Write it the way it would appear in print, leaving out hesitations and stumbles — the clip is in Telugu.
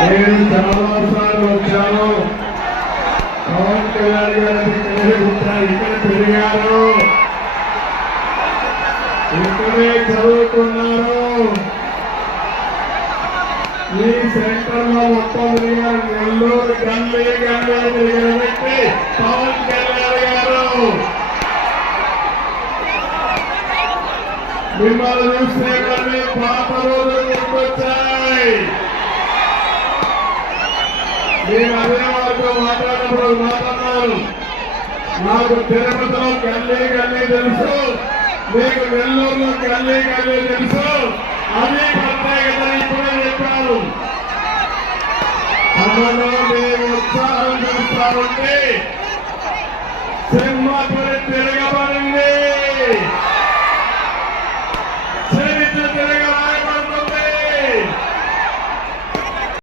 నేను చాలాసార్లు వచ్చాను. పవన్ కళ్యాణ్ గారి ఇక్కడ పెరిగారు, ఇక్కడే చదువుకున్నారు. ఈ సెంటర్ లో మొత్తం నెల్లూరు గల్లీ తిరిగిన వ్యక్తి పవన్ కళ్యాణ్ గారు. మిమ్మల్ని చూస్తే కానీ పాత రోజులు గుర్తొచ్చాయి. నేను అదే వారితో మాట్లాడినప్పుడు నాకు తిరుపతిలో గల్లీ తెలుసు, మీకు నెల్లూరులో గల్లీ తెలుసు. అది ప్రత్యేకత ఇప్పుడే చెప్పారు. అందులో మేము ఉత్సాహం చూస్తామంటే సింహాపురి తిరగబడి